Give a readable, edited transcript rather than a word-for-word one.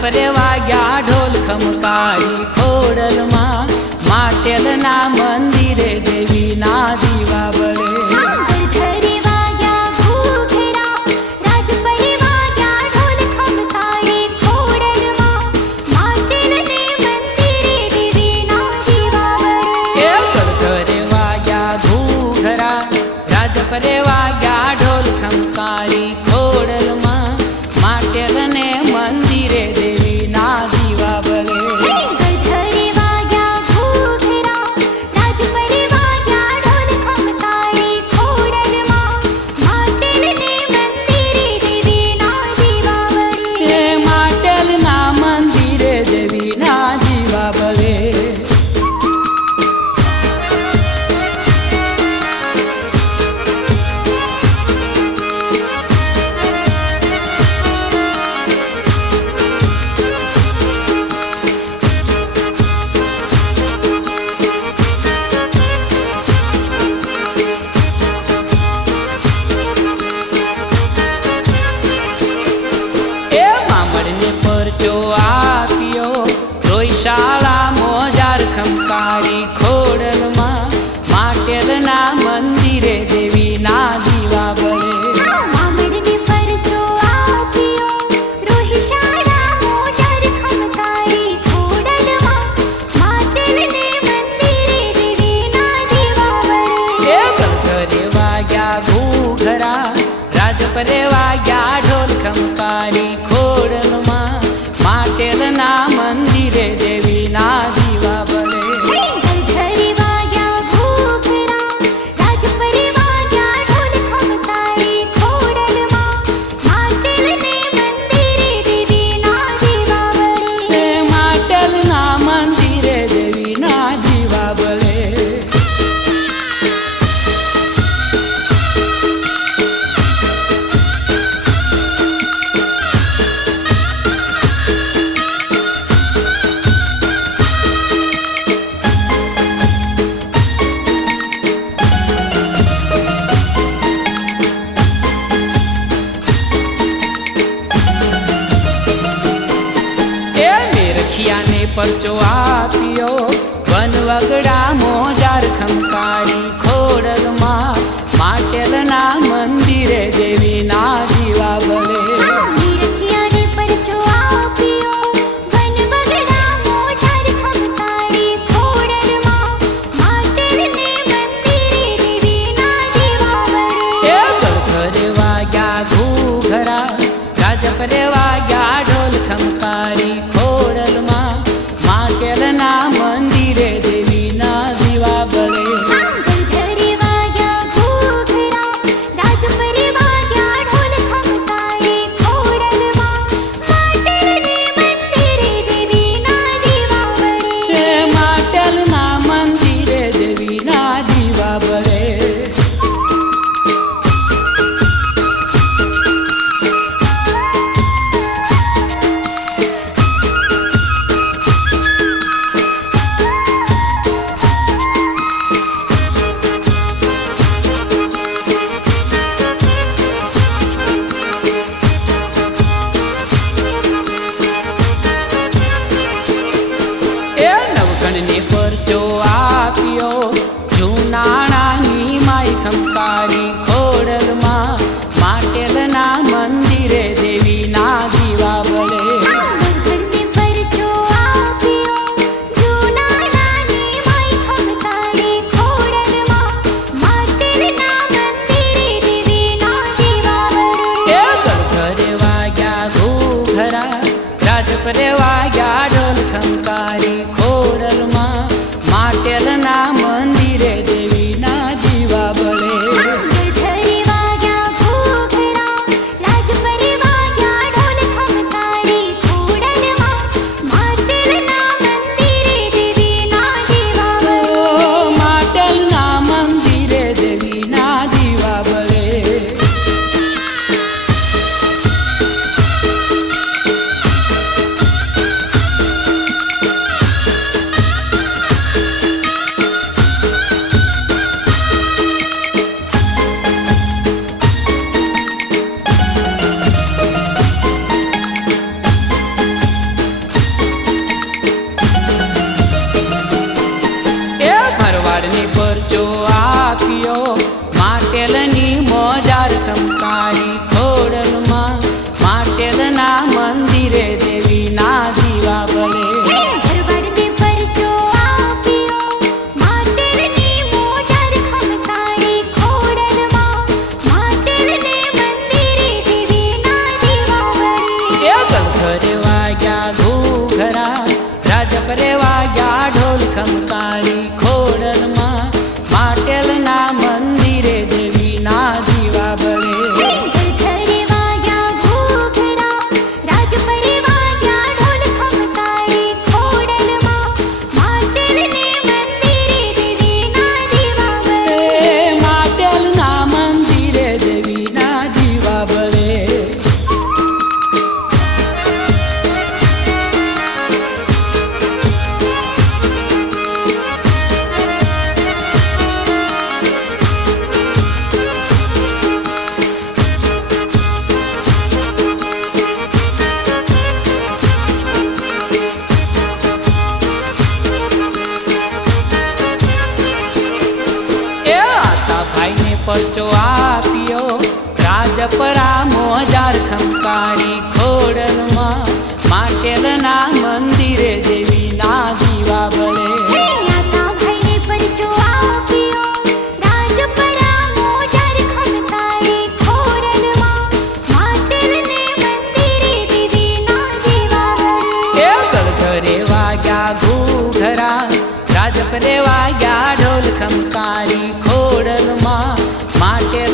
રાજપરે વાગ્યા ઢોલ ખમકારી ખોડલમાં માટેલના મંદિરે દેવીના દીવા બળે રાજપરે વાગ્યા ઢોલ ખમકારી ખોડલમાં માટેલને મંદિરે દેવીના દીવા બળે માટેલના મંદિરે દેવીના દીવા બળે પરચો આપ્યો રોઈ શાળા મોજાર ખમકારી ખોડલમાં માટેલના મંદિરે દેવીના દીવા બળે વાગ્યા ઘૂઘરા રાજપરે વાગ્યા ઢોલ ખમકારી ખોડલમાં માટેલના મંદિરે દેવીના દીવા બળે માટેલના મંદિરે દેવીના દીવા બળે પરચો આપ્યો વનવગડા મોજાર ખમકારી ખોડલમાં માટેલના મંદિરે દેવીના દીવા બળે વાગ્યા ઘૂઘરા રાજપરે વાગ્યા ઢોલ ખમકારી ખોડલમાં માટેલના મંદિરે દેવીના દીવા બળે માટેલના મંદિરે દેવીના દીવા બળે પરચો આપ્યો જૂનાણાની માઈ ખમકારી ખોડલમાં માટેલના મંદિરે દેવીના દીવા બળે વાગ્યા ઘૂઘરા રાજપરે વાગ્યા ઢોલ ખમકારી ખોડલમાં માટેલના મંદિરે દેવીના દીવા બળે માટેલના મંદિરે દેવીના દીવા બળે પરચો આપ્યો રાજપરા મોજાર ખમકારી ખોડલમાં માટેલના મંદિરે દેવીના દીવા બળે ઘૂઘરા રાજપરે વાગ્યા ઢોલ ખમકારી ખોડલમાં માટે